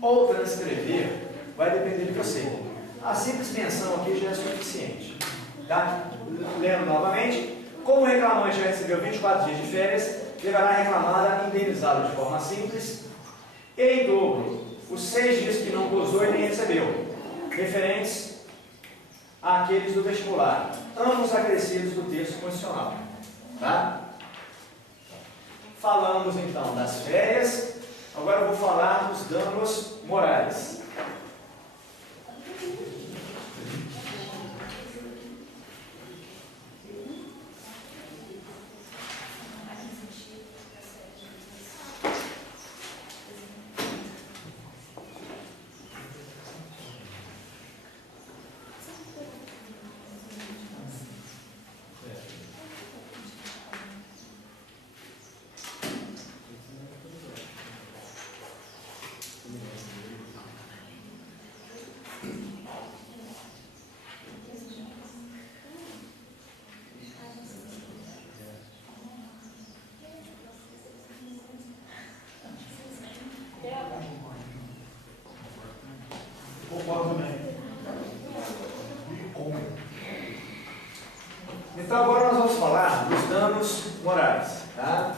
ou transcrever vai depender de você. A simples menção aqui já é suficiente. Tá? Lendo novamente, como o reclamante já recebeu 24 dias de férias, deverá reclamar indenizado de forma simples e em dobro os 6 dias que não gozou e nem recebeu, referentes àqueles do vestibular, ambos acrescidos do texto constitucional. Tá? Falamos então das férias, agora eu vou falar dos danos morais. Então agora nós vamos falar dos danos morais, tá?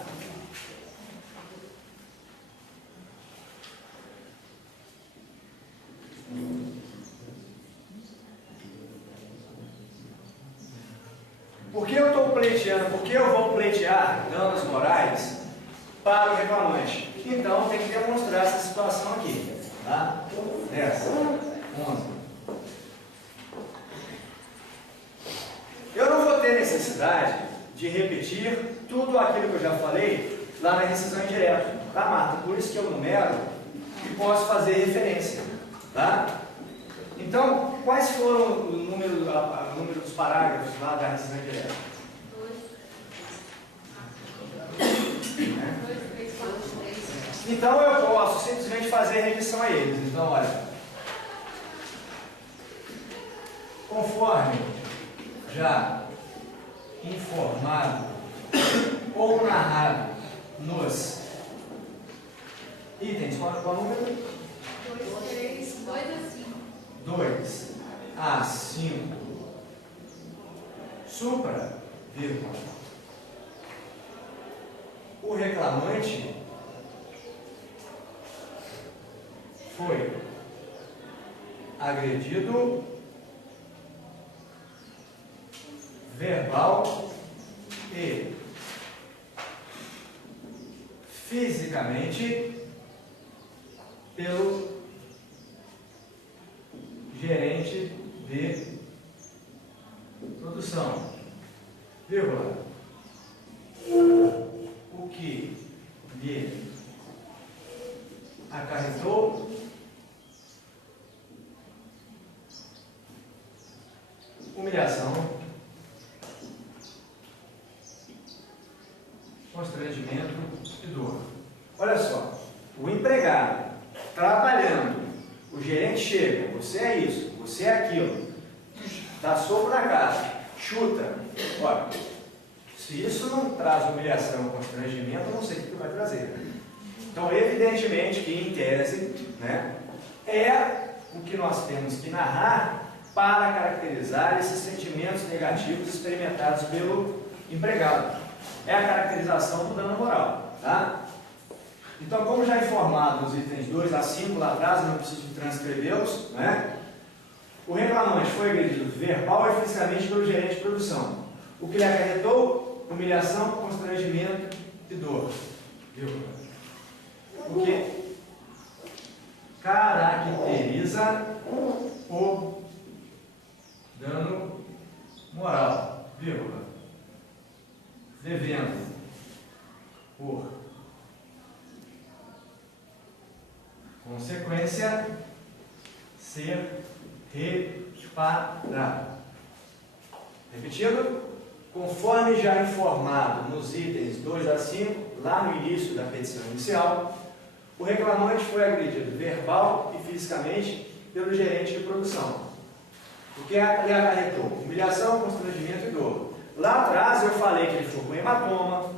Por que eu estou pleiteando? Por que eu vou pleitear danos morais para o reclamante? Então tem que demonstrar essa situação aqui, tá? 10, 11. Eu não vou ter necessidade de repetir tudo aquilo que eu já falei lá na rescisão indireta, tá, Marta? Por isso que eu numero e posso fazer referência, tá? Então, quais foram o número dos parágrafos lá da rescisão indireta? 2, 3, 4, 3. Então, eu posso simplesmente fazer revisão a eles. Então, olha, conforme já informado ou narrado nos itens, qual número? 2 a 5 supra, vírgula, o reclamante foi agredido verbal e fisicamente pelo gerente de produção, vírgula, o que lhe acarretou humilhação, constrangimento e dor. Olha só, o empregado trabalhando, o gerente chega, você é isso, você é aquilo, dá sopro na cara, chuta. Olha, se isso não traz humilhação ou constrangimento, eu não sei o que vai trazer. Então, evidentemente que, em tese, né, é o que nós temos que narrar para caracterizar esses sentimentos negativos experimentados pelo empregado. É a caracterização do dano moral, tá? Então, como já informado nos itens 2 a 5 lá atrás, não preciso transcrevê-los, né? O reclamante foi agredido verbal e fisicamente pelo gerente de produção, o que lhe acarretou humilhação, constrangimento e dor. Viu? O que caracteriza o dano moral, vírgula, devendo por consequência ser reparado. Repetido, conforme já informado nos itens 2 a 5, lá no início da petição inicial, o reclamante foi agredido verbal e fisicamente pelo gerente de produção, o que lhe acarretou humilhação, constrangimento e dor. Lá atrás eu falei que ele ficou com hematoma,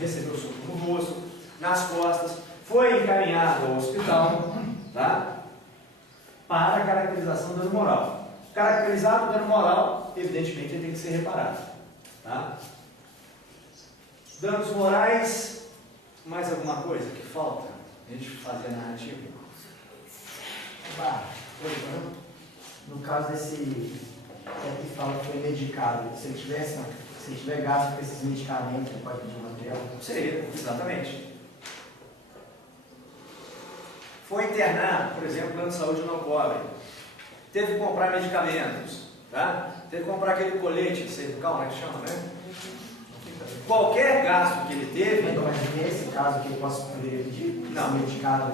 recebeu soco no rosto, nas costas, foi encaminhado ao hospital, tá? Para caracterização do dano moral. Caracterizado o dano moral, evidentemente, ele tem que ser reparado. Tá? Danos morais, mais alguma coisa que falta? A gente fazer a narrativa. No caso desse que fala que foi medicado, se ele tiver gasto com esses medicamentos, ele pode pedir material? Seria, exatamente. Foi internado, por exemplo, plano de saúde não cobre. Teve que comprar medicamentos, tá? Teve que comprar aquele colete cervical, né, que chama, né? Qualquer gasto que ele teve... Então, mas nesse caso que eu poderia pedir? Não. Medicado?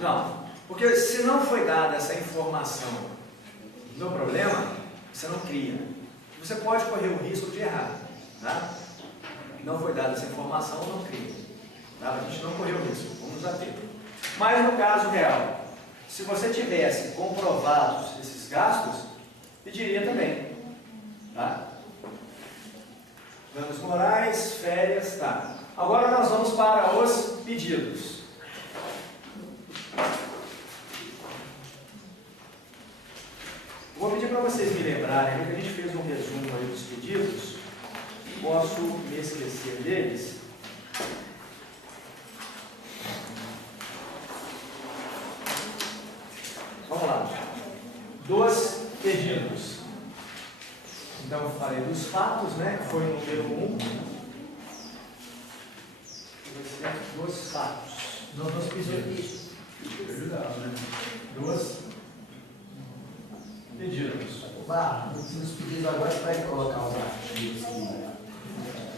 Não. Porque se não foi dada essa informação do problema, você não cria. Você pode correr o risco de errar, tá? Não foi dada essa informação, não cria. Tá? A gente não correu o risco, vamos ater. Mas no caso real, se você tivesse comprovados esses gastos, pediria também. Tá? Danos morais, férias, tá. Agora nós vamos para os pedidos. Vou pedir para vocês me lembrarem, que a gente fez um resumo aí dos pedidos, posso me esquecer deles. Vamos lá. Dos pedidos. Então, eu falei dos fatos, né? Que foi o número 1. Dos fatos. Dos pedidos. Dos pedidos. Nos pedidos agora você vai colocar os artigos aqui.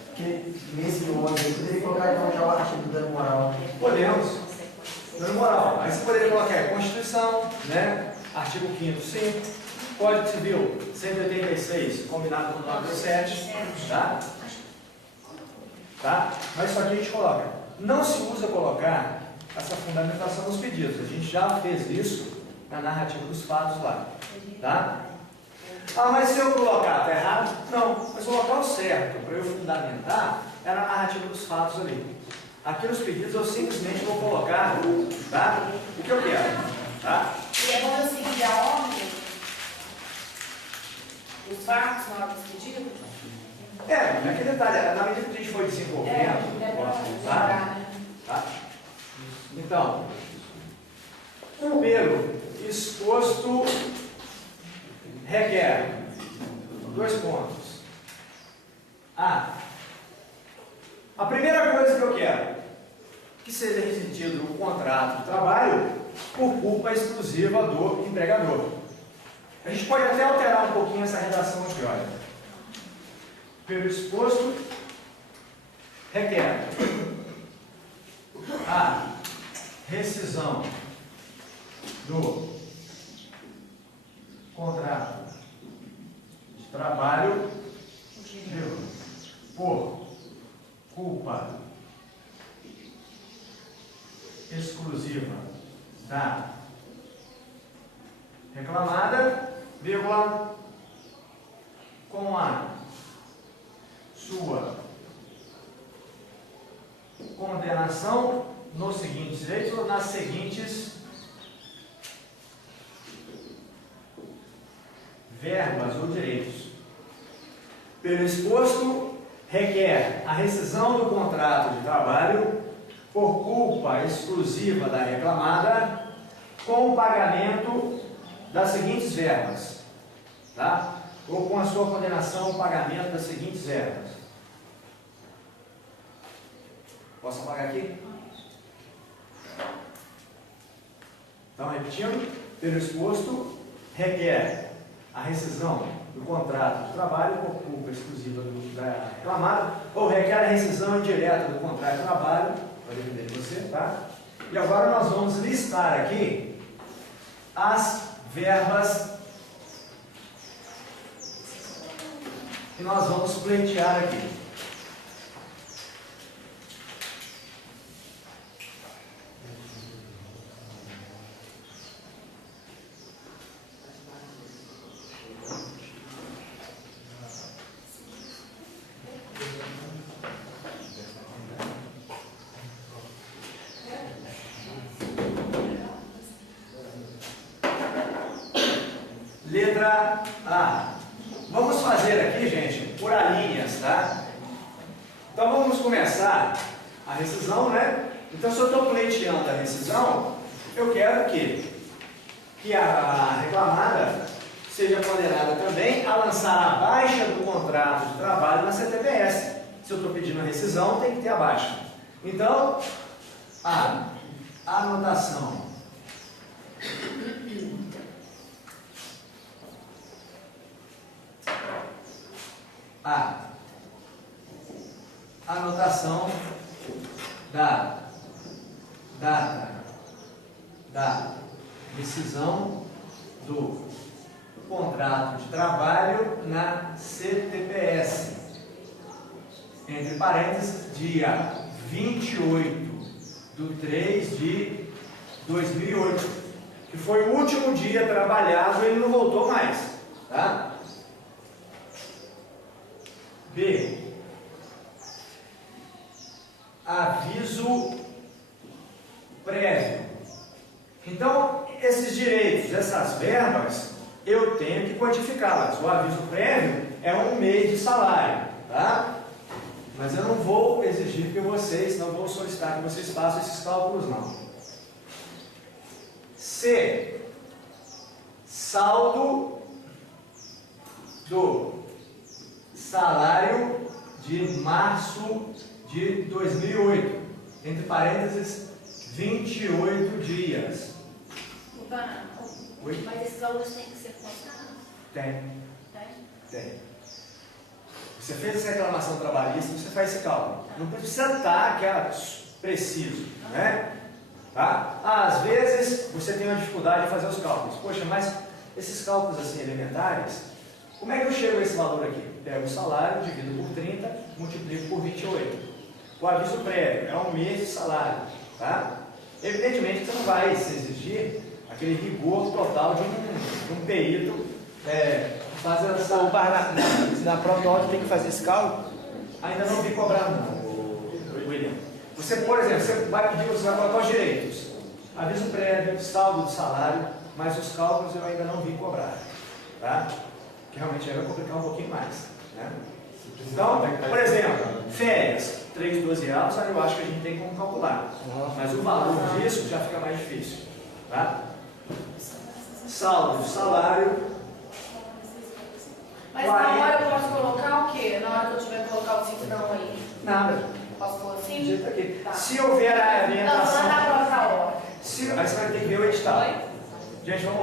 Porque nesse 11 aí, poderia colocar então já o artigo do dano moral. Podemos. Dano moral. Aí você poderia colocar a Constituição, né? Artigo 5º, sim. Código Civil 186, combinado com o 97, tá? Tá? Mas isso aqui a gente coloca. Não se usa colocar essa fundamentação nos pedidos. A gente já fez isso na narrativa dos fatos lá, tá? Ah, mas se eu colocar, tá errado? Não, mas colocar o certo para eu fundamentar é na narrativa dos fatos ali. Aqui nos pedidos eu simplesmente vou colocar, tá? O que eu quero, tá? E é bom eu seguir a ordem dos fatos na hora dos pedidos? Naquele detalhe, na medida que a gente foi desenvolvendo, tá? Tá? Então, primeiro, exposto requer 2 pontos. A primeira coisa que eu quero que seja rescindido o contrato de trabalho por culpa exclusiva do empregador. A gente pode até alterar um pouquinho essa redação aqui, olha. Pelo exposto, requer a rescisão do contrato de trabalho por culpa exclusiva da reclamada, vírgula, com a sua condenação nos seguintes direitos ou nas seguintes verbas ou direitos. Pelo exposto, requer a rescisão do contrato de trabalho por culpa exclusiva da reclamada com o pagamento das seguintes verbas, tá? Ou com a sua condenação o pagamento das seguintes verbas. Posso apagar aqui? Então, repetindo, pelo exposto, requer a rescisão do contrato de trabalho por culpa exclusiva da reclamada, ou requer a rescisão indireta do contrato de trabalho, vai depender de você, tá? E agora nós vamos listar aqui as verbas que nós vamos pleitear aqui. letra A. Vamos fazer aqui, gente, por alíneas, tá? Então vamos começar a rescisão, né? Então se eu estou pleiteando a rescisão, eu quero que a reclamada seja condenada também a lançar a baixa do contrato de trabalho na CTPS. Se eu estou pedindo a rescisão, tem que ter a baixa. Então, a anotação da data da rescisão do contrato de trabalho na CTPS, entre parênteses, dia 28/3/2008, que foi o último dia trabalhado e ele não voltou mais, tá? B. Aviso prévio. Então, esses direitos, essas verbas, eu tenho que quantificá-las. O aviso prévio é 1 mês de salário, tá? Mas eu não vou exigir que vocês, não vou solicitar que vocês façam esses cálculos, não. C. Saldo do salário de março de 2008, entre parênteses, 28 dias. Opa, Oi? mas esses valores têm que ser contados? Tem. Tem? Você fez essa reclamação trabalhista, você faz esse cálculo. Não precisa estar preciso, né? Tá? Às vezes você tem uma dificuldade de fazer os cálculos. Poxa, mas esses cálculos assim elementares, como é que eu chego a esse valor aqui? Pego o salário, divido por 30, multiplico por 28. O aviso prévio é 1 mês de salário, tá? Evidentemente que você não vai se exigir aquele rigor total de um perito fazer essa... Na prova tem que fazer esse cálculo? Ainda não vi cobrar não, William. Você, por exemplo, você vai pedir, você vai colocar os direitos. Aviso prévio, saldo de salário, mas os cálculos eu ainda não vi cobrar, tá? Que realmente aí vai complicar um pouquinho mais, né? Então, por exemplo, férias, 3 dozeavos, aí eu acho que a gente tem como calcular. Mas o valor disso já fica mais difícil, tá? Saldo de salário. Mas na hora eu posso colocar o quê? Na hora que eu tiver que colocar o cifrão aí? Nada. Posso pôr Do assim? jeito aqui. Tá. Se houver a Não, orientação. não dá pra outra hora. Aí você vai ter que ver o edital. Oi? Gente, vamos lá.